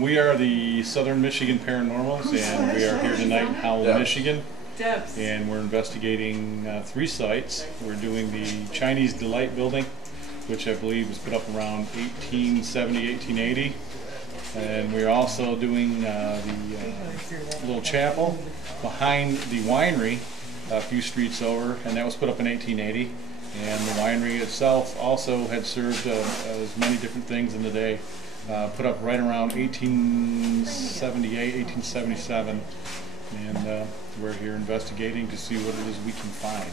We are the Southern Michigan Paranormals, and we are here tonight in Howell, Michigan. And we're investigating 3 sites. We're doing the Chinese Delight building, which I believe was put up around 1870, 1880. And we're also doing the little chapel behind the winery a few streets over, and that was put up in 1880. And the winery itself also had served as many different things in the day. Put up right around 1878, 1877, and we're here investigating to see what it is we can find.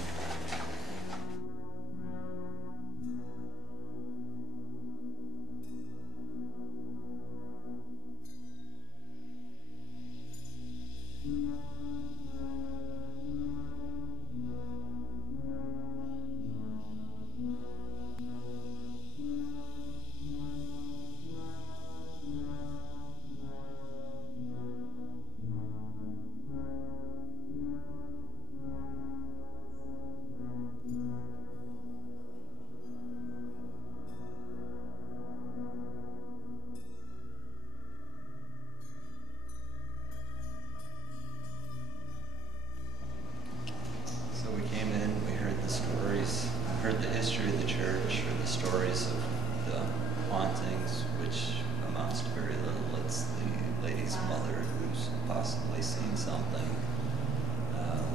Heard the history of the church, heard the stories of the hauntings, which amounts to very little. It's the lady's mother who's possibly seen something.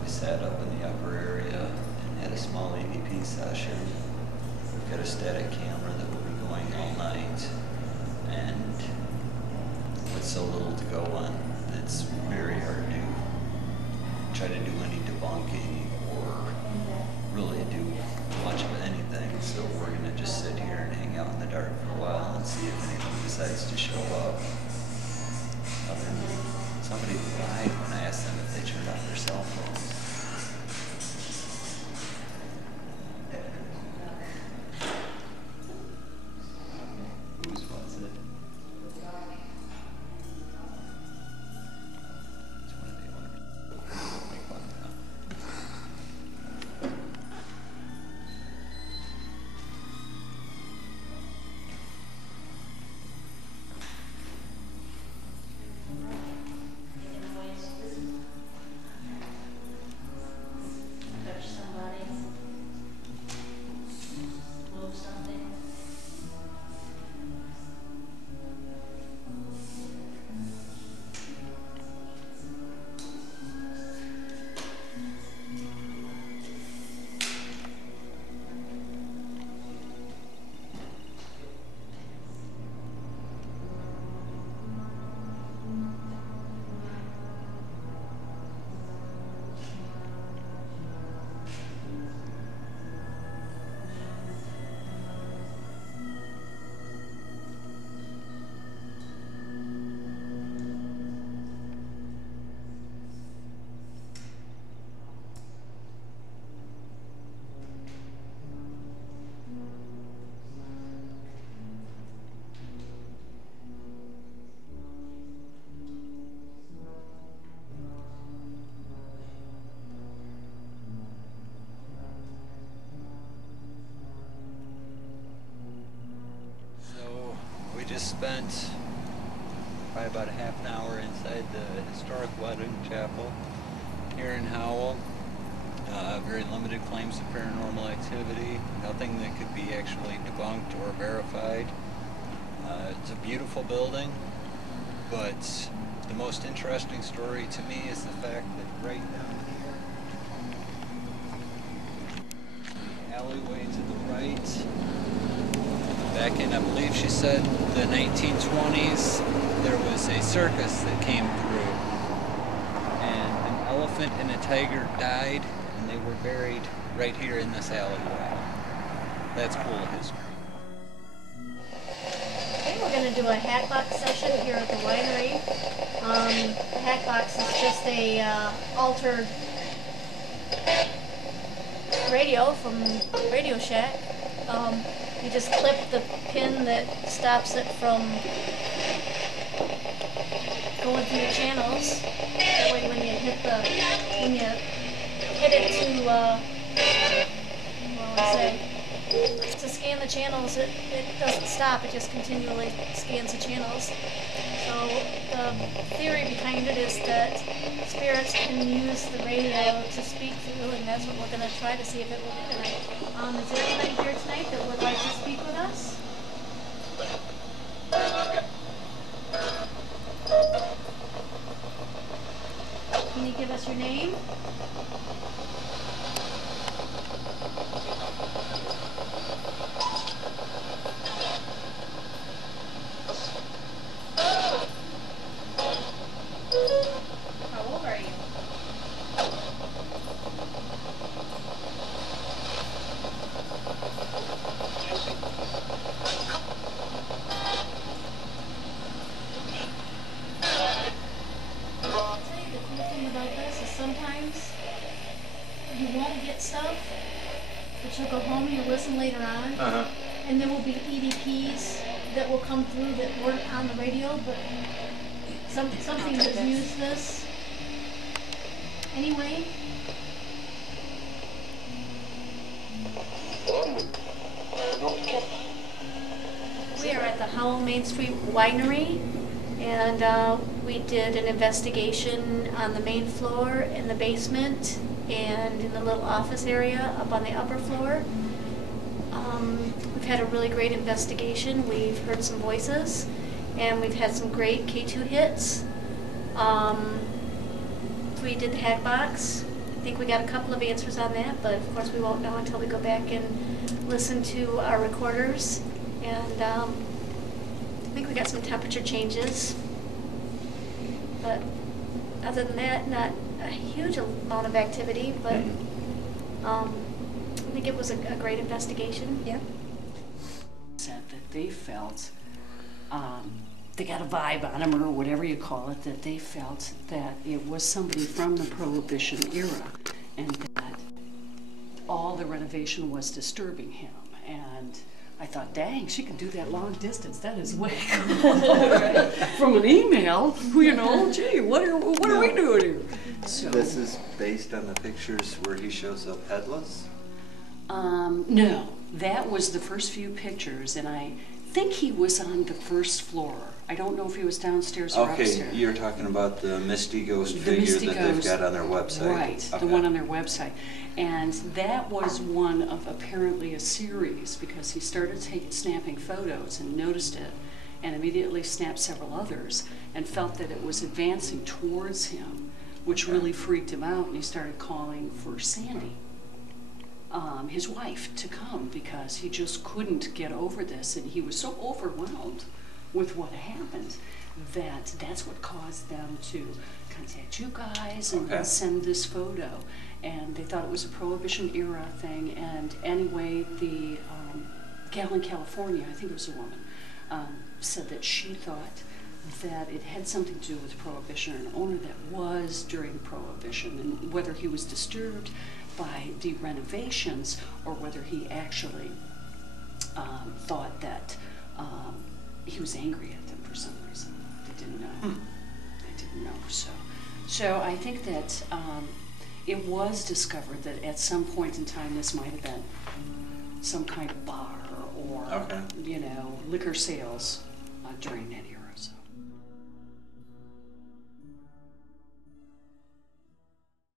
We sat up in the upper area and had a small EVP session. We've got a static camera that will be going all night, and with so little to go on, it's very hard to try to do any debunking or really do much of anything, so we're going to just sit here and hang out in the dark for a while and see if anyone decides to show up. Somebody lied when I asked them if they turned off their cell phones. Whose was it? It's one of the owners. Make fun of them. Spent probably about a half an hour inside the historic wedding chapel here in Howell. Very limited claims of paranormal activity, nothing that could be actually debunked or verified. It's a beautiful building, but the most interesting story to me is the fact that right down here, the alleyway to the right, back in, I believe she said, the 1920s, there was a circus that came through, and an elephant and a tiger died, and they were buried right here in this alleyway. That's cool history. Okay, we're going to do a hat box session here at the winery. The hat box is just a altered radio from Radio Shack. You just clip the pin that stops it from going through the channels. That way when you hit it to, well, let's say, to scan the channels, it doesn't stop, it just continually scans the channels. So the theory behind it is that spirits can use the radio to speak through, and that's what we're going to try to see if it will do tonight. Is there anybody here tonight that would like to speak with us? Can you give us your name? How old are you? I'll tell you the cool thing about this is sometimes you won't get stuff, but you'll go home and you'll listen later on, and there will be EVPs that will come through that weren't on the radio, but something has used this. Anyway. We are at the Howell Main Street Winery, and we did an investigation on the main floor, in the basement, and in the little office area up on the upper floor. We've had a really great investigation. We've heard some voices, and we've had some great K2 hits. We did the hack box. I think we got a couple of answers on that, but of course we won't know until we go back and listen to our recorders. And I think we got some temperature changes. But other than that, not a huge amount of activity, but I think it was a great investigation. Yeah. Said that they felt, they got a vibe on them, or whatever you call it, that they felt that it was somebody from the Prohibition era, and that all the renovation was disturbing him. And I thought, dang, she could do that long distance. That is way cool. From an email, you know, gee, what are we doing here? So, This is based on the pictures where he shows up headless? no, that was the first few pictures, and I think he was on the first floor. I don't know if he was downstairs or upstairs. Okay, you're talking about the Misty Ghost The figure Misty that they've Ghost, got on their website. Right, Okay. the one on their website. And that was one of apparently a series, because he started snapping photos and noticed it, and immediately snapped several others, and felt that it was advancing towards him, which really freaked him out, and he started calling for Sandy, his wife, to come, because he just couldn't get over this, and he was so overwhelmed with what happened that that's what caused them to contact you guys and send this photo. And they thought it was a Prohibition era thing. And anyway, the gal in California, I think it was a woman, said that she thought that it had something to do with Prohibition, or an owner that was during Prohibition, and whether he was disturbed by the renovations or whether he actually thought that he was angry at them for some reason. They didn't know. They didn't know. So I think that it was discovered that at some point in time this might have been some kind of bar or you know, liquor sales during that era.